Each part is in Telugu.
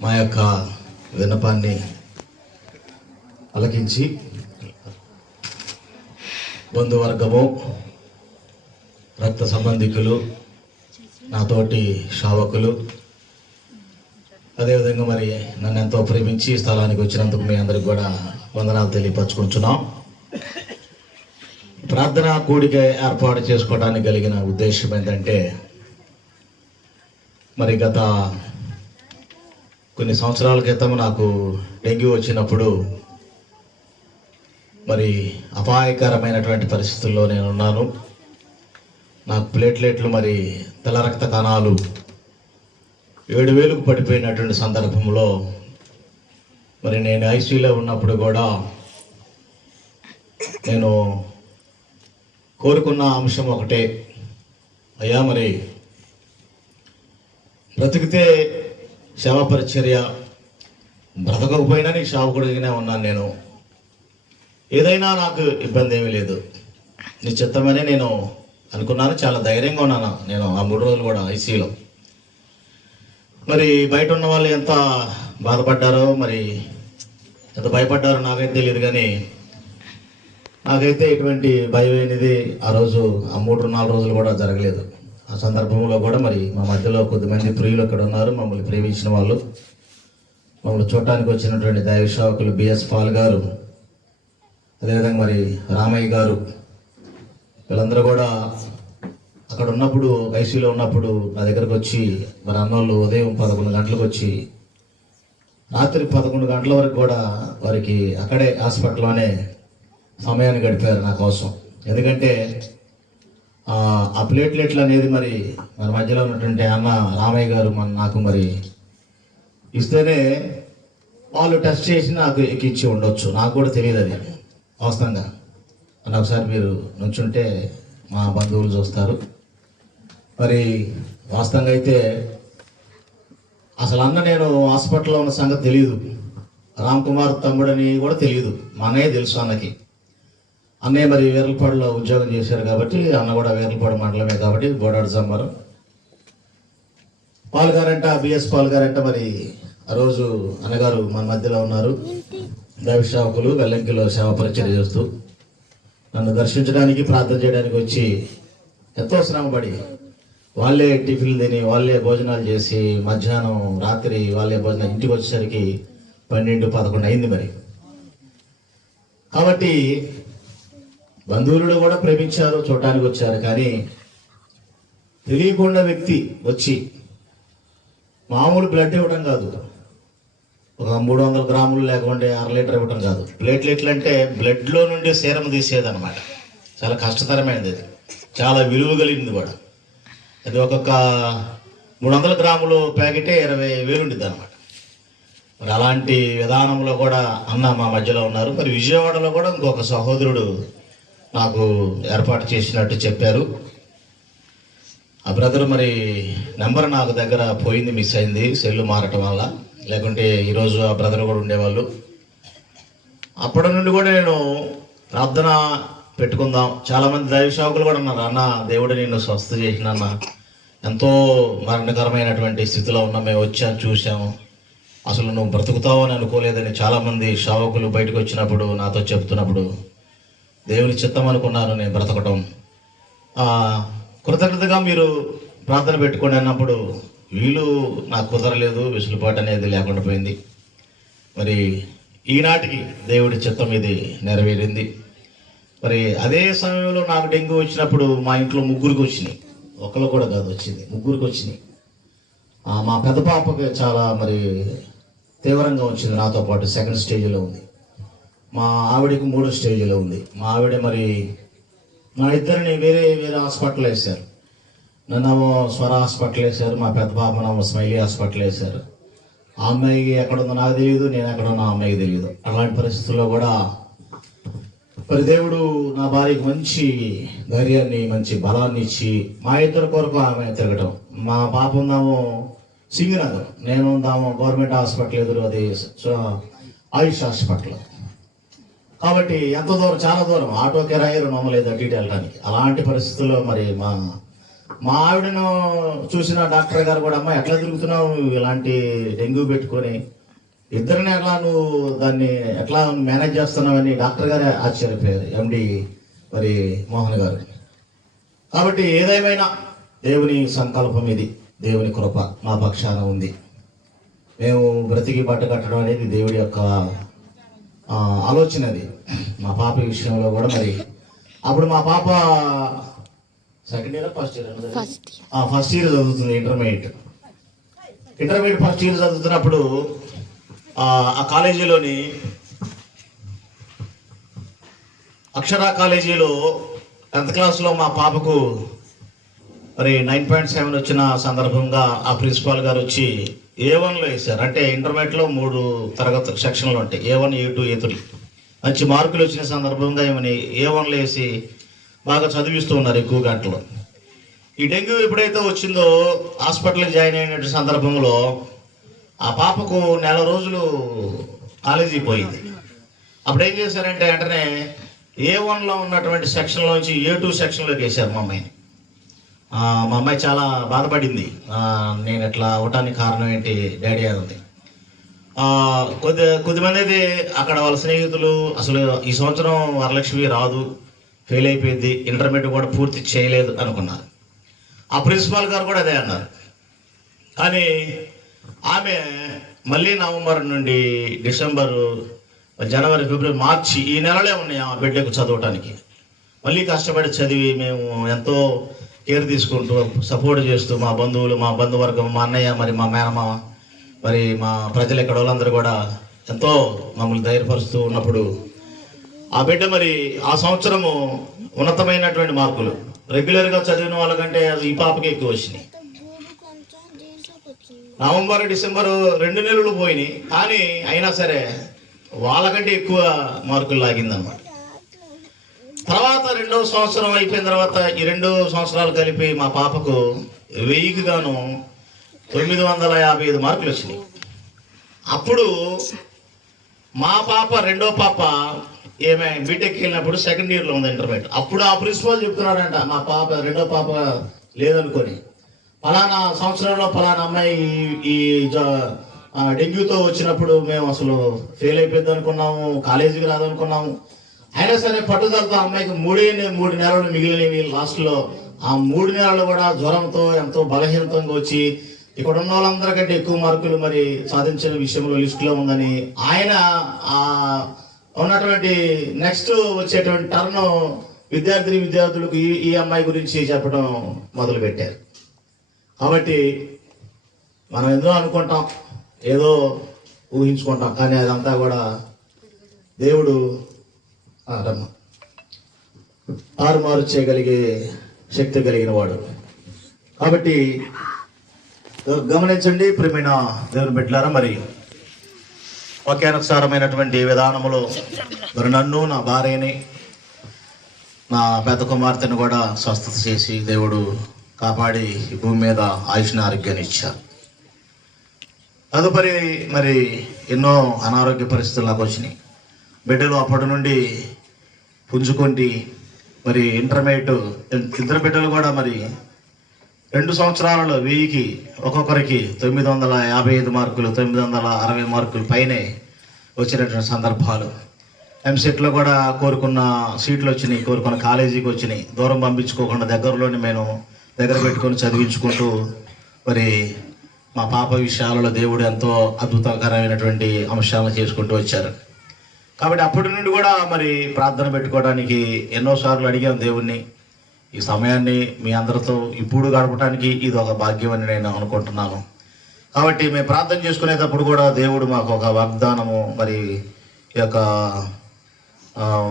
మా యొక్క విన్నపాన్ని అలకించి బంధువర్గము రక్త సంబంధికులు నాతోటి శావకులు అదేవిధంగా మరి నన్ను ఎంతో ప్రేమించి స్థలానికి వచ్చినందుకు మీ అందరికి కూడా వందనాలు తెలియపరచుకుంటున్నాం. ప్రార్థన కూడిక ఏర్పాటు చేసుకోవడానికి కలిగిన ఉద్దేశం ఏంటంటే మరి గత కొన్ని సంవత్సరాల క్రితం నాకు డెంగ్యూ వచ్చినప్పుడు మరి అపాయకరమైనటువంటి పరిస్థితుల్లో నేను ఉన్నాను నాకు ప్లేట్లెట్లు మరి తెల్ల రక్త కణాలు ఏడు వేలకు పడిపోయినటువంటి సందర్భంలో మరి నేను ఐసీయూలో ఉన్నప్పుడు కూడా నేను కోరుకున్న అంశం ఒకటే. అయ్యా మరి బ్రతికితే సేవా పరిచర్య బ్రతకకపోయినా నీ సేవకుడిగానే ఉన్నాను నేను. ఏదైనా నాకు ఇబ్బంది ఏమీ లేదు. నీ చిత్తమని నేను అనుకున్నాను. చాలా ధైర్యంగా ఉన్నాను నేను ఆ మూడు రోజులు కూడా ఐసీలో మరి బయట ఉన్న వాళ్ళు ఎంత బాధపడ్డారో మరి ఎంత భయపడ్డారో నాకైతే తెలియదు కానీ నాకైతే ఎటువంటి భయం అనేది ఆ రోజు ఆ మూడు నాలుగు రోజులు కూడా జరగలేదు. ఆ సందర్భంలో కూడా మరి మా మధ్యలో కొద్దిమంది ప్రియులు ఇక్కడ ఉన్నారు మమ్మల్ని ప్రేమించిన వాళ్ళు. మమ్మల్ని చూడటానికి వచ్చినటువంటి దైవ సేవకులు బిఎస్ పాల్ గారు అదేవిధంగా మరి రామయ్య గారు. వీళ్ళందరూ కూడా అక్కడ ఉన్నప్పుడు ఐసీలో ఉన్నప్పుడు నా దగ్గరకు వచ్చి మరి అన్నోళ్ళు ఉదయం పదకొండు గంటలకు వచ్చి రాత్రి పదకొండు గంటల వరకు కూడా వారికి అక్కడే హాస్పిటల్లోనే సమయాన్ని గడిపారు నా కోసం. ఎందుకంటే ఆ, ప్లేట్లెట్లు అనేది మరి మన మధ్యలో ఉన్నటువంటి అన్న రామయ్య గారు మన నాకు మరి ఇస్తేనే వాళ్ళు టెస్ట్ చేసి నాకు ఎక్కించి ఉండొచ్చు. నాకు కూడా తెలియదు అది. వాస్తవంగా. అని ఒకసారి మీరు నుంచుంటే మా బంధువులు చూస్తారు. మరి వాస్తవంగా అయితే అసలు అన్న నేను హాస్పిటల్లో ఉన్న సంగతి తెలియదు రామ్ కుమార్ తమ్ముడని కూడా తెలియదు మా అన్నయ్య తెలుసు అన్నకి. అన్నయ్య మరి వేర్లపాడులో ఉద్యోగం చేశారు కాబట్టి అన్న కూడా వేర్లపాడు మండలమే కాబట్టి గోడాడు సమ్మరు పాల్ గారంట బిఎస్ పాల్ గారంట మరి ఆ రోజు అన్నగారు మన మధ్యలో ఉన్నారు. దైవ సేవకులు వెల్లంకిలో సేవ పరిచయం చేస్తూ నన్ను దర్శించడానికి ప్రార్థన చేయడానికి వచ్చి ఎంతో శ్రమపడి వాళ్ళే టిఫిన్లు తిని వాళ్ళే భోజనాలు చేసి మధ్యాహ్నం రాత్రి వాళ్ళే భోజనం ఇంటికి వచ్చేసరికి పన్నెండు పదకొండు అయింది మరి. కాబట్టి బంధువులు కూడా ప్రేమించారు చూడటానికి వచ్చారు. కానీ తెలియకుండా వ్యక్తి వచ్చి మామూలు బ్లడ్ ఇవ్వడం కాదు. ఒక మూడు వందల గ్రాములు లేకుంటే అర లీటర్ ఇవ్వడం కాదు. ప్లేట్లెట్లు అంటే బ్లడ్లో నుండి సీరం తీసేదన్నమాట. చాలా కష్టతరమైనది అది. చాలా విలువ కలిగింది కూడా. అది ఒక్కొక్క మూడు వందల గ్రాములు ప్యాకెటే ఇరవై వేలు ఉండిద్ది అనమాట మరి అలాంటి విధానంలో కూడా అన్న మా మధ్యలో ఉన్నారు. మరి విజయవాడలో కూడా ఇంకొక సహోదరుడు నాకు ఏర్పాటు చేసినట్టు చెప్పారు. ఆ బ్రదర్ మరి నెంబర్ నాకు దగ్గర పోయింది మిస్ అయింది సెల్లు మారటం వల్ల. లేకుంటే ఈరోజు ఆ బ్రదర్ కూడా ఉండేవాళ్ళు. అప్పటి నుండి కూడా నేను ప్రార్థన పెట్టుకుందాం. చాలామంది దైవ సేవకులు కూడా ఉన్నారు. అన్న దేవుడు నిన్ను స్వస్థ చేసిన అన్న. ఎంతో మరణకరమైనటువంటి స్థితిలో ఉన్న. మేము వచ్చాం చూసాము అసలు నువ్వు బ్రతుకుతావు అని అనుకోలేదని చాలామంది సేవకులు బయటకు వచ్చినప్పుడు నాతో చెప్తున్నప్పుడు దేవుని చిత్తం అనుకున్నాను నేను బ్రతకటం. కృతజ్ఞతగా మీరు ప్రార్థన పెట్టుకోండి అన్నప్పుడు వీలు నాకు కుదరలేదు విసులుబాటు అనేది లేకుండా పోయింది. మరి ఈనాటికి దేవుడి చిత్తం ఇది నెరవేరింది. మరి అదే సమయంలో నాకు డెంగ్యూ వచ్చినప్పుడు మా ఇంట్లో ముగ్గురికి వచ్చినాయి. ఒకళ్ళు కూడా కాదు వచ్చింది. ముగ్గురికి వచ్చినాయి. మా పెద్ద పాపకి చాలా మరి తీవ్రంగా వచ్చింది నాతో పాటు సెకండ్ స్టేజ్లో ఉంది. మా ఆవిడకి మూడో స్టేజ్లో ఉంది. మా ఆవిడ మరి మా ఇద్దరిని వేరే వేరే హాస్పిటల్ వేశారు. నన్నేమో స్వర హాస్పిటల్ వేశారు మా పెద్ద పాపనేమో స్మైలీ హాస్పిటల్ వేశారు. ఆ అమ్మాయికి ఎక్కడుందో నాకు తెలియదు నేను ఎక్కడ ఉన్నా ఆ అమ్మాయికి తెలియదు అలాంటి పరిస్థితుల్లో కూడా మరి దేవుడు నా భార్యకి మంచి ధైర్యాన్ని మంచి బలాన్ని ఇచ్చి మా ఇద్దరి కొరకు ఆమె తిరగటం. మా పాప ఉందాము సింగనగర్ నేను ఉందాము గవర్నమెంట్ హాస్పిటల్ ఎదురు అది ఆయుష్ హాస్పిటల్ కాబట్టి ఎంత దూరం? చాలా దూరం. ఆటో కిరాయి రెండు వందలు లేదు అటు ఇటు వెళ్ళడానికి. అలాంటి పరిస్థితుల్లో మరి మా మా ఆవిడను చూసిన డాక్టర్ గారు కూడా అమ్మ ఎట్లా తిరుగుతున్నావు? ఇలాంటి డెంగ్యూ పెట్టుకొని ఇద్దరిని ఎట్లా నువ్వు దాన్ని ఎట్లా మేనేజ్ చేస్తున్నావని డాక్టర్ గారే ఆశ్చర్యపోయారు ఎండి మరి మోహన్ గారు. కాబట్టి ఏదేమైనా దేవుని సంకల్పం ఇది. దేవుని కృప మా పక్షాన ఉంది. మేము బ్రతికి బట్ట కట్టడం అనేది దేవుడి యొక్క ఆలోచన అది మా పాప విషయంలో కూడా మరి అప్పుడు మా పాప second year first year first first year చదువుతుంది ఇంటర్మీడియట్ ఇంటర్మీడియట్ ఫస్ట్ ఇయర్ చదువుతున్నప్పుడు ఆ, ఆ కాలేజీలోని అక్షర కాలేజీలో టెన్త్ క్లాస్లో మా పాపకు మరి నైన్ పాయింట్ సెవెన్ వచ్చిన సందర్భంగా ఆ ప్రిన్సిపాల్ గారు వచ్చి ఏ వన్లో వేశారు. అంటే ఇంటర్మీడియట్లో మూడు తరగతి సెక్షన్లు ఉంటాయి A one A two A three మంచి మార్కులు వచ్చిన సందర్భంగా ఏమని ఏ వన్లో వేసి బాగా చదివిస్తూ ఉన్నారు ఎక్కువ గంటలు. ఈ డెంగ్యూ ఎప్పుడైతే వచ్చిందో హాస్పిటల్కి జాయిన్ అయినటువంటి సందర్భంలో ఆ పాపకు నెల రోజులు కాలేజీ పోయింది. అప్పుడు ఏం చేశారంటే వెంటనే ఏ వన్లో ఉన్నటువంటి సెక్షన్లోంచి ఏ టూ సెక్షన్లోకి వేశారు మా అమ్మాయిని. మా అమ్మాయి చాలా బాధపడింది. నేను ఇట్లా అవటానికి కారణం ఏంటి? డాడీ అని ఉంది. కొద్ది కొద్దిమంది అయితే అక్కడ వాళ్ళ స్నేహితులు అసలు ఈ సంవత్సరం వరలక్ష్మి రాదు ఫెయిల్ అయిపోయింది ఇంటర్మీడియట్ కూడా పూర్తి చేయలేదు అనుకున్నారు. ఆ ప్రిన్సిపాల్ గారు కూడా అదే అన్నారు. కానీ ఆమె మళ్ళీ నవంబర్ నుండి డిసెంబరు జనవరి ఫిబ్రవరి మార్చి ఈ నెలలే ఉన్నాయి ఆ బిడ్డకు చదవటానికి. మళ్ళీ కష్టపడి చదివి మేము ఎంతో కేర్ తీసుకుంటూ సపోర్ట్ చేస్తూ మా బంధువులు మా బంధువర్గం మా అన్నయ్య మరి మా మేనమామ మరి మా ప్రజలు ఇక్కడ వాళ్ళందరూ కూడా ఎంతో మమ్మల్ని ధైర్యపరుస్తూ ఉన్నప్పుడు ఆ బిడ్డ మరి ఆ సంవత్సరము ఉన్నతమైనటువంటి మార్కులు. రెగ్యులర్గా చదివిన వాళ్ళకంటే అది ఈ పాపకి ఎక్కువ వచ్చినాయి. నవంబర్ డిసెంబర్ రెండు నెలలు పోయినాయి. కానీ అయినా సరే వాళ్ళకంటే ఎక్కువ మార్కులు లాగిందన్నమాట. తర్వాత రెండవ సంవత్సరం అయిపోయిన తర్వాత ఈ రెండు సంవత్సరాలు కలిపి మా పాపకు వెయ్యికి గాను తొమ్మిది వందల యాభై ఐదు మార్కులు వచ్చినాయి. అప్పుడు మా పాప రెండో పాప ఏమే బీటెక్ వెళ్ళినప్పుడు సెకండ్ ఇయర్లో ఉంది ఇంటర్మీడియట్ అప్పుడు ఆ ప్రిన్సిపాల్ చెప్తున్నాడంట మా పాప రెండో పాప లేదనుకొని ఫలానా సంవత్సరంలో ఫలానా అమ్మాయి ఈ- డెంగ్యూతో వచ్చినప్పుడు మేము అసలు ఫెయిల్ అయిపోయింది అనుకున్నాము కాలేజీకి రాదనుకున్నాము అయినా సరే పట్టుదలతో అమ్మాయికి మూడే మూడు నెలలు మిగిలినవి లాస్ట్లో ఆ మూడు నెలలు కూడా జ్వరంతో ఎంతో బలహీనతంగా వచ్చి ఇక్కడ ఉన్న వాళ్ళందరికంటే ఎక్కువ మార్కులు మరి సాధించిన విషయంలో లిస్టులో ఉందని ఆయన ఆ ఉన్నటువంటి నెక్స్ట్ వచ్చేటువంటి టర్న్ విద్యార్థిని విద్యార్థులకు ఈ ఈ అమ్మాయి గురించి చెప్పడం మొదలుపెట్టారు. కాబట్టి మనం ఏదో అనుకుంటాం? ఏదో ఊహించుకుంటాం. కానీ అదంతా కూడా దేవుడు రమ్మ ఆరుమారు చేయగలిగే శక్తి కలిగిన వాడు. కాబట్టి గమనించండి ప్రేమైన దేవుని బిడ్డలారా మరి వాక్యానుసారమైనటువంటి విధానములో మరి నన్ను నా భార్యని నా పెద్ద కుమార్తెను కూడా స్వస్థత చేసి దేవుడు కాపాడి ఈ భూమి మీద ఆయుష్ని ఆరోగ్యాన్ని ఇచ్చారు. తదుపరి మరి ఎన్నో అనారోగ్య పరిస్థితులు నాకు వచ్చినాయి. బిడ్డలు అప్పటి నుండి పుంజుకొని మరి ఇంటర్మీడియట్ ఇద్దరు బిడ్డలు కూడా మరి రెండు సంవత్సరాలలో వెయ్యికి ఒక్కొక్కరికి తొమ్మిది వందల యాభై ఐదు మార్కులు తొమ్మిది వందల అరవై మార్కులు పైనే వచ్చినటువంటి సందర్భాలు. ఎంసెట్లో కూడా కోరుకున్న సీట్లు వచ్చినాయి కోరుకున్న కాలేజీకి వచ్చినాయి. దూరం పంపించుకోకుండా దగ్గరలోనే మేము దగ్గర పెట్టుకొని చదివించుకుంటూ మరి మా పాప విషయాలలో దేవుడు ఎంతో అద్భుతకరమైనటువంటి అంశాలను చేసుకుంటూ వచ్చారు. కాబట్టి అప్పటి నుండి కూడా మరి ప్రార్థన పెట్టుకోవడానికి ఎన్నోసార్లు అడిగాం దేవుణ్ణి. ఈ సమయాన్ని మీ అందరితో ఇప్పుడు గడపడానికి ఇది ఒక భాగ్యం అని నేను అనుకుంటున్నాను. కాబట్టి మేము ప్రార్థన చేసుకునేటప్పుడు కూడా దేవుడు మాకు ఒక వాగ్దానము మరి ఈ యొక్క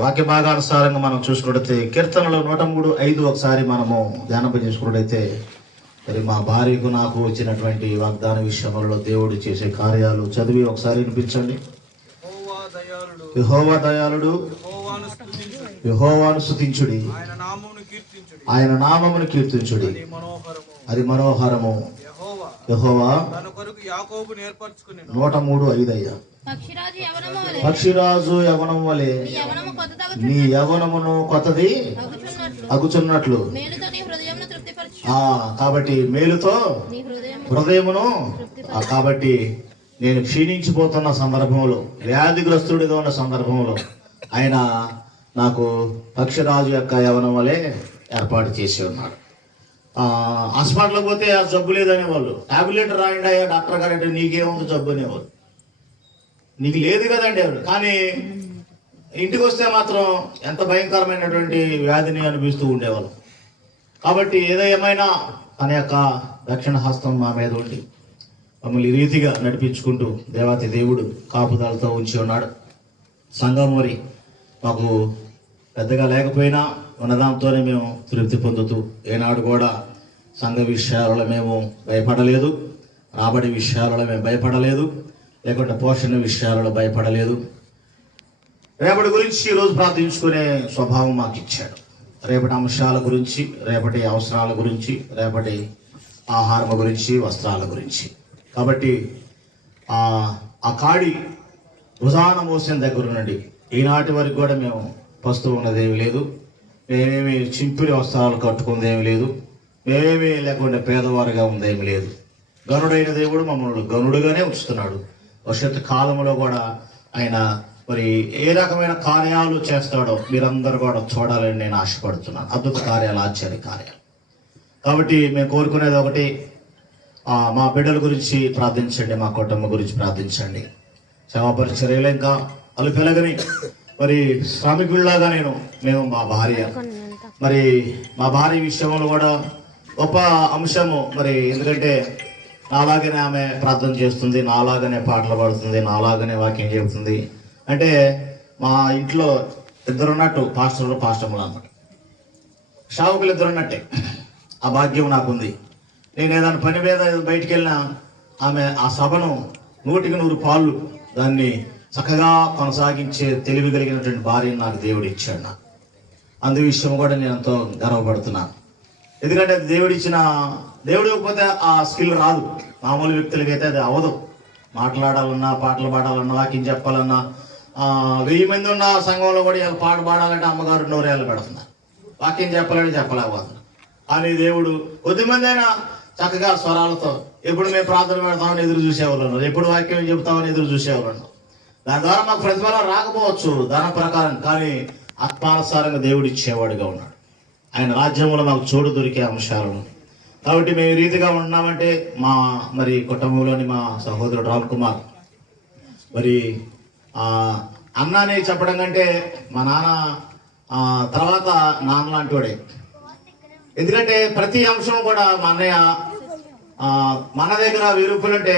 వాక్య భాగానుసారంగా మనం చూసుకున్నట్లయితే కీర్తనలో నూట మూడు ఐదు ఒకసారి మనము ధ్యానం చేసుకున్నట్లయితే మరి మా భార్యకు నాకు వచ్చినటువంటి వాగ్దాన విషయంలో దేవుడు చేసే కార్యాలు చదివి ఒకసారి వినిపించండి. యహోవా దయాళుడు. యెహోవాను స్తుతించుడి. యహోవాను స్తుతించుడి. ఆయన నామమును కీర్తించుడి. ఆయన నామమును కీర్తించుడి. అది మనోహరము. అది మనోహరము. యెహోవా. యహోవా. తన కొరకు యాకోబును ఏర్పరచుకుని నూట మూడు ఐదు అయ్యా పక్షిరాజు యవనం వలె నీ యవనము కొత్త నీ యవనమును కొత్తది అగుచున్నట్లు. మేలుతో నీ హృదయమును తృప్తిపరచు. ఆ, కాబట్టి మేలుతో హృదయమును ఆ, కాబట్టి నేను క్షీణించిపోతున్న సందర్భంలో వ్యాధిగ్రస్తుడిగా ఉన్న సందర్భంలో ఆయన నాకు పక్షిరాజు యొక్క యవనం వలె ఏర్పాటు చేసి ఉన్నాడు ఆ, హాస్పిటల్కి పోతే ఆ జబ్బు లేదనేవాళ్ళు. ట్యాబ్లెట్ రాయండి అయ్యా డాక్టర్ గారు అంటే నీకేముంది జబ్బు అనేవాళ్ళు. నీకు లేదు కదండి ఎవరు. కానీ ఇంటికి వస్తే మాత్రం ఎంత భయంకరమైనటువంటి వ్యాధిని అనిపిస్తూ ఉండేవాళ్ళం. కాబట్టి ఏదేమైనా తన యొక్క దక్షిణ హస్తం మా మీద ఉండి మమ్మల్ని ఈ రీతిగా నడిపించుకుంటూ దేవాతి దేవుడు కాపుదాలతో ఉంచి ఉన్నాడు. సంఘం మరి మాకు పెద్దగా లేకపోయినా ఉన్నదాంతోనే మేము తృప్తి పొందుతూ ఏనాడు కూడా సంఘ విషయాలలో మేము భయపడలేదు రాబడి విషయాలలో మేము భయపడలేదు లేకుంటే పోషణ విషయాలలో భయపడలేదు. రేపటి గురించి ఈరోజు ప్రార్థించుకునే స్వభావం మాకు ఇచ్చాడు రేపటి అంశాల గురించి రేపటి అవసరాల గురించి రేపటి ఆహారం గురించి వస్త్రాల గురించి. కాబట్టి ఆ కాడి భుజాన మోసిన దగ్గర నుండి ఈనాటి వరకు కూడా మేము పస్తు ఉన్నదేమి లేదు. మేమేమి చింపిడి వస్త్రాలు కట్టుకుందేమి లేదు. మేమేమి లేకుండా పేదవారుగా ఉందేమి లేదు. గనుడైన దేవుడు మమ్మల్ని గనుడుగానే ఉంచుతున్నాడు. భవిష్యత్తు కాలంలో కూడా ఆయన మరి ఏ రకమైన కార్యాలు చేస్తాడో మీరందరూ కూడా చూడాలని నేను ఆశపడుతున్నాను. అద్భుత కార్యాలు ఆశ్చర్య కార్యాలు. కాబట్టి మేము కోరుకునేది ఒకటి మా బిడ్డల గురించి ప్రార్థించండి మా కుటుంబం గురించి ప్రార్థించండి. సేవా ఇంకా అలుపెలగని మరి శ్రామికుల్లాగా నేను మేము మా భార్య. మరి మా భార్య విషయంలో కూడా గొప్ప అంశము. మరి ఎందుకంటే నాలాగనే ఆమె ప్రార్థన చేస్తుంది నాలాగనే పాటలు పాడుతుంది నాలాగనే వాక్యం చెబుతుంది. అంటే మా ఇంట్లో ఇద్దరు ఉన్నట్టు పాస్టర్లు పాస్టర్లు అన్నమాట. షావుకులు ఇద్దరు ఉన్నట్టే ఆ భాగ్యం నాకుంది. నేను ఏదైనా పని మీద బయటికి వెళ్ళినా ఆమె ఆ సభను నూటికి నూరు పాళ్ళు దాన్ని చక్కగా కొనసాగించే తెలివి కలిగినటువంటి భార్యను నాకు దేవుడు ఇచ్చాడు నాకు. అందు విషయం కూడా నేను ఎంతో గర్వపడుతున్నాను ఎందుకంటే అది దేవుడు దేవుడు ఇవ్వకపోతే ఆ స్కిల్ రాదు. మామూలు వ్యక్తులకైతే అది అవదు. మాట్లాడాలన్నా పాటలు పాడాలన్నా వాక్యం చెప్పాలన్నా వెయ్యి మంది ఉన్న సంఘంలో కూడా ఇలా పాట పాడాలంటే అమ్మగారు నూరేళ్ళు పెడుతున్నారు. వాక్యం చెప్పాలంటే చెప్పలేకపోతున్నారు. అని దేవుడు కొద్దిమంది అయినా చక్కగా స్వరాలతో ఎప్పుడు మేము ప్రార్థన పెడతామని ఎదురు చూసేవాళ్ళు. ఎప్పుడు వాక్యం చెబుతామని ఎదురు చూసేవాళ్ళను దాని ద్వారా మాకు ప్రతిఫలం రాకపోవచ్చు ధన ప్రకారం కానీ ఆత్మానుసారంగా దేవుడు ఇచ్చేవాడుగా ఉన్నాడు. ఆయన రాజ్యంలో మాకు చోటు దొరికే అంశాలను కాబట్టి మేము రీతిగా ఉన్నామంటే మా మరి కుటుంబంలోని మా సహోదరుడు రామ్ కుమార్. మరి అన్నానే చెప్పడం కంటే మా నాన్న తర్వాత నాన్న లాంటి వాడే. ఎందుకంటే ప్రతి అంశం కూడా మా అన్నయ్య మన దగ్గర వెయ్యి రూపాయలు అంటే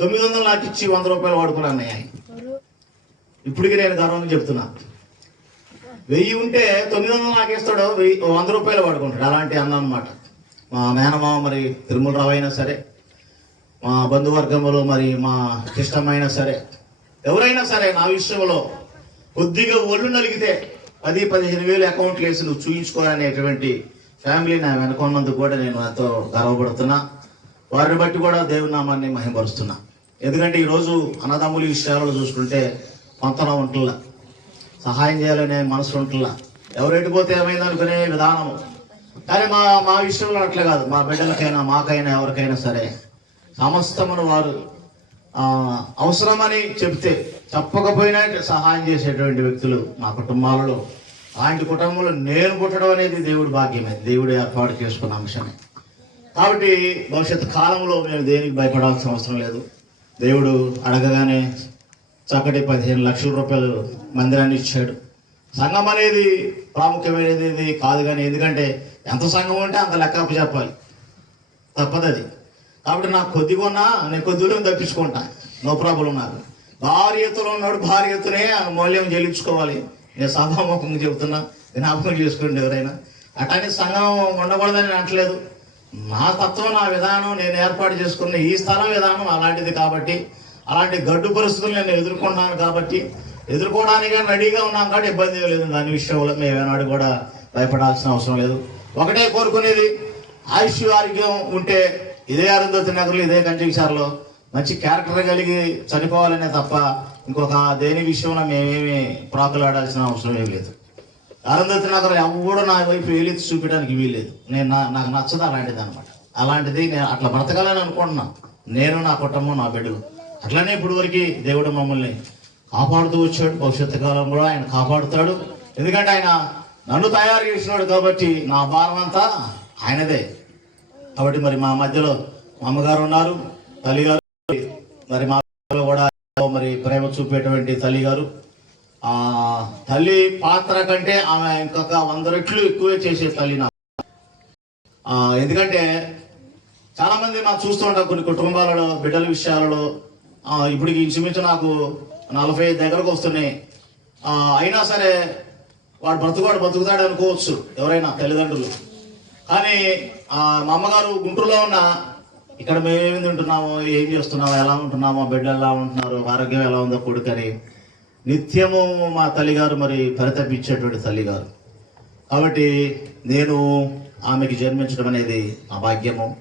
తొమ్మిది వందలు నాకు ఇచ్చి వంద రూపాయలు వాడుకున్నాను అన్నయ్య. ఇప్పటికి నేను గర్వంగా చెప్తున్నా. వెయ్యి ఉంటే తొమ్మిది వందలు నాకు ఇస్తాడు వెయ్యి వంద రూపాయలు వాడుకుంటాడు. అలాంటి అన్న అనమాట మా మేనమామ మరి తిరుమల రావు అయినా సరే మా బంధువర్గంలో మరి మా ఇష్టమైనా సరే ఎవరైనా సరే నా విషయంలో కొద్దిగా ఒళ్ళు నలిగితే పది పదిహేను వేలు అకౌంట్లు వేసి నువ్వు చూయించుకోవాలనేటువంటి ఫ్యామిలీ నా వెనుకున్నందుకు కూడా నేను ఎంతో గర్వపడుతున్నా. వారిని బట్టి కూడా దేవుని నామాన్ని మహిమపరుస్తున్నా. ఎందుకంటే ఈరోజు అన్నదమ్ముల విషయాలు చూసుకుంటే పంతన ఉంటుల్లా సహాయం చేయాలనే మనసు ఉంటుల్లా ఎవరెటు పోతే ఏమైంది అనుకునే విధానము కానీ మా మా విషయంలో అట్లే కాదు. మా బిడ్డలకైనా మాకైనా ఎవరికైనా సరే సమస్తమును వారు అవసరమని చెప్తే తప్పకపోయినా సహాయం చేసేటువంటి వ్యక్తులు మా కుటుంబాలలో అలాంటి కుటుంబంలో నేను పుట్టడం అనేది దేవుడి భాగ్యమే. దేవుడు ఏర్పాటు చేసుకున్న అంశమే. కాబట్టి భవిష్యత్తు కాలంలో మేము దేనికి భయపడాల్సిన అవసరం లేదు. దేవుడు అడగగానే చక్కటి పదిహేను లక్షల రూపాయలు మందిరాన్ని ఇచ్చాడు. సంఘం అనేది ప్రాముఖ్యమైనది కాదు కానీ ఎందుకంటే ఎంత సంఘం ఉంటే అంత లెక్క చెప్పాలి. తప్పదు అది. కాబట్టి నాకు కొద్దిగా ఉన్నా నేను కొద్దిగా తప్పించుకుంటా. నో ప్రాబ్లం నాకు. భారీ ఎత్తులో ఉన్నాడు భారీ ఎత్తునే ఆ మూల్యం చెల్లించుకోవాలి. నేను సభాముఖంగా చెబుతున్నా. జ్ఞాపకం చేసుకోండి ఎవరైనా. అట్లానే సంఘం ఉండకూడదని అనట్లేదు. నా తత్వం నా విధానం నేను ఏర్పాటు చేసుకున్న ఈ స్థలం విధానం అలాంటిది కాబట్టి అలాంటి గడ్డు పరిస్థితులు నేను ఎదుర్కొన్నాను కాబట్టి ఎదుర్కోవడానికి రెడీగా ఉన్నాం కాబట్టి ఇబ్బంది లేదు. దాని విషయంలో మేము ఏనాడు కూడా భయపడాల్సిన అవసరం లేదు. ఒకటే కోరుకునేది ఆయుష్ ఆరోగ్యం ఉంటే ఇదే అరుంధతి నగర్లు ఇదే కంచికిసార్లో మంచి క్యారెక్టర్ కలిగి చనిపోవాలనే తప్ప ఇంకొక దేని విషయంలో మేమేమి ప్రాకులాడాల్సిన అవసరం ఏం లేదు. అరుంధతి నగర్ ఎవడు నా వైపు వేలెత్తి చూపించడానికి వీల్లేదు. నేను నా- నాకు నచ్చదు అలాంటిది అనమాట అలాంటిది నేను అట్లా బ్రతకాలని అనుకుంటున్నా. నేను నా కుటుంబం నా బిడ్డలు. అట్లనే ఇప్పుడు వరకు దేవుడు మమ్మల్ని కాపాడుతూ వచ్చాడు. భవిష్యత్తు కాలం కూడా ఆయన కాపాడుతాడు. ఎందుకంటే ఆయన నన్ను తయారు చేసినాడు కాబట్టి నా భారం అంతా ఆయనదే. కాబట్టి మరి మా మధ్యలో మా అమ్మగారు ఉన్నారు తల్లిగారు మరి మా మరి ప్రేమ చూపేటువంటి తల్లి గారు. ఆ తల్లి పాత్ర కంటే ఆమె ఇంకొక వంద రెట్లు ఎక్కువే చేసే తల్లి నా. ఆ, ఎందుకంటే చాలా మంది నాకు చూస్తూ కొన్ని కుటుంబాలలో బిడ్డల విషయాలలో. ఇప్పుడు ఇప్పటికి ఇంచుమించు నాకు నలభై దగ్గరకు వస్తున్నాయి. అయినా సరే వాడు బ్రతుకువాడు బ్రతుకుతాడు అనుకోవచ్చు ఎవరైనా తల్లిదండ్రులు. కానీ మా అమ్మగారు గుంటూరులో ఉన్న ఇక్కడ మేమేమి తింటున్నామో? ఏం చేస్తున్నామో? ఎలా ఉంటున్నామో? బిడ్డలు ఎలా ఉంటున్నారు? ఆరోగ్యం ఎలా ఉందో కొడుకని. నిత్యము మా తల్లిగారు మరి పరితపించేటువంటి తల్లిగారు. కాబట్టి నేను ఆమెకి జన్మించడం అనేది నా భాగ్యము.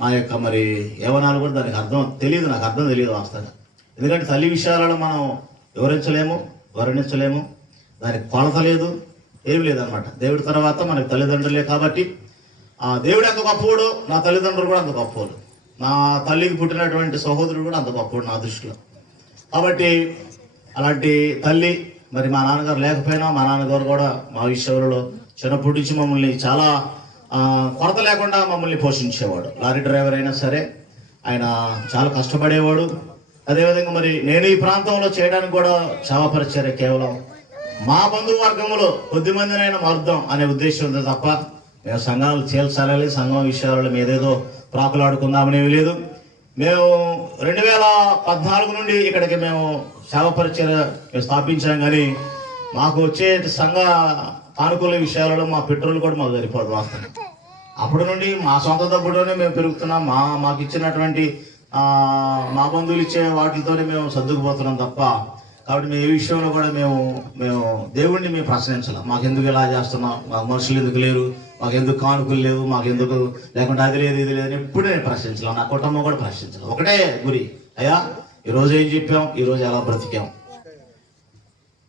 నా యొక్క మరి యవనాలు కూడా దానికి అర్థం తెలియదు నాకు అర్థం తెలియదు వాస్తవంగా. ఎందుకంటే తల్లి విషయాలను మనం వివరించలేము వర్ణించలేము. దానికి కొలత లేదు ఏమి లేదనమాట దేవుడి తర్వాత మనకి తల్లిదండ్రులే కాబట్టి ఆ దేవుడు ఎంత గొప్పవాడు నా తల్లిదండ్రులు కూడా అంత గొప్పవాడు నా తల్లికి పుట్టినటువంటి సహోదరుడు కూడా అంత గొప్పడు నా దృష్టిలో. కాబట్టి అలాంటి తల్లి మరి మా నాన్నగారు లేకపోయినా మా నాన్నగారు కూడా మా విషయంలో చిన్నప్పటి నుంచి మమ్మల్ని చాలా కొరత లేకుండా మమ్మల్ని పోషించేవాడు. లారీ డ్రైవర్ అయినా సరే ఆయన చాలా కష్టపడేవాడు. అదేవిధంగా మరి నేను ఈ ప్రాంతంలో చేయడానికి కూడా చావపరిచారు కేవలం మా బంధువర్గంలో కొద్ది మందినైనా మారుద్దాం అనే ఉద్దేశం ఉంది తప్ప సంఘాలు చేల్చాలి సంఘం విషయాలలో మీదేదో ప్రాకులాడుకుందామనేవి లేదు. మేము రెండు వేల పద్నాలుగు నుండి ఇక్కడికి మేము సేవ పరిచయ మేము స్థాపించాం కానీ మాకు వచ్చే సంఘ సానుకూల విషయాలలో మా పెట్రోల్ కూడా మాకు సరిపోదు వాస్తవం. అప్పటి నుండి మా సొంత డబ్బులోనే మేము పెరుగుతున్నాం. మా మాకు ఇచ్చినటువంటి మా బంధువులు ఇచ్చే వాటితోనే మేము సర్దుకుపోతున్నాం తప్ప కాబట్టి మేము ఏ విషయంలో కూడా మేము మేము దేవుణ్ణి మేము ప్రశ్నించాలి. మాకెందుకు ఇలా చేస్తున్నాం? మా మనుషులు ఎందుకు లేరు? మాకెందుకు కానుకలు లేవు మాకెందుకు లేకుంటే అది లేదు ఇది లేదని ఎప్పుడు నేను ప్రశ్నించలేం నా కుటుంబం కూడా ప్రశ్నించలేదు. ఒకటే గురి. అయ్యా ఈ ఏం చెప్పాం? ఈ రోజు ఎలా బ్రతికాం?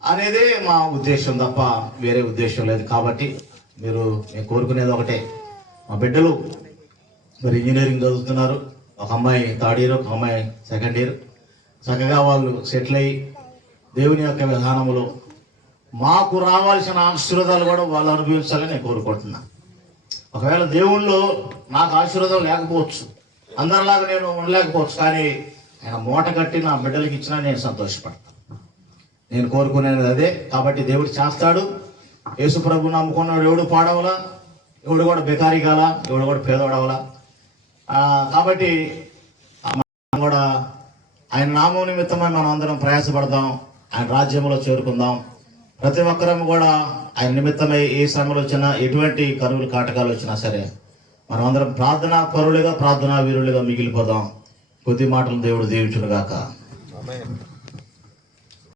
అనేది మా ఉద్దేశం తప్ప వేరే ఉద్దేశం లేదు. కాబట్టి మీరు నేను కోరుకునేది ఒకటే. మా బిడ్డలు మరి ఇంజనీరింగ్ చదువుతున్నారు. ఒక అమ్మాయి థర్డ్ ఇయర్ ఒక అమ్మాయి సెకండ్ ఇయర్. చక్కగా వాళ్ళు సెటిల్ అయ్యి దేవుని యొక్క విధానములో మాకు రావాల్సిన ఆశీర్వాదాలు కూడా వాళ్ళు అనుభవించాలని నేను కోరుకుంటున్నాను ఒకవేళ దేవుళ్ళు నాకు ఆశీర్వాదం లేకపోవచ్చు అందరిలాగా నేను ఉండలేకపోవచ్చు కానీ ఆయన మూట కట్టి నా బిడ్డలకి ఇచ్చినా నేను సంతోషపడతాను. నేను కోరుకునేది అదే కాబట్టి దేవుడు చేస్తాడు. యేసు ప్రభు నమ్ముకున్నాడు ఎవడు పాడవలా ఎవడు కూడా బికారి కాల ఎవడు కూడా పేదవాడవలా కాబట్టి కూడా ఆయన నామం నిమిత్తమై మనం అందరం ప్రయాసపడదాం ఆయన రాజ్యంలో చేరుకుందాం. ప్రతి ఒక్కరం కూడా ఆయన నిమిత్తమై ఏ శ్రమలు వచ్చినా ఎటువంటి కరువులు కాటకాలు వచ్చినా సరే మనం అందరం ప్రార్థనా పరులుగా ప్రార్థనా వీరులుగా మిగిలిపోదాం కొద్ది మాటలు దేవుడు దీవించునుగాక Amen.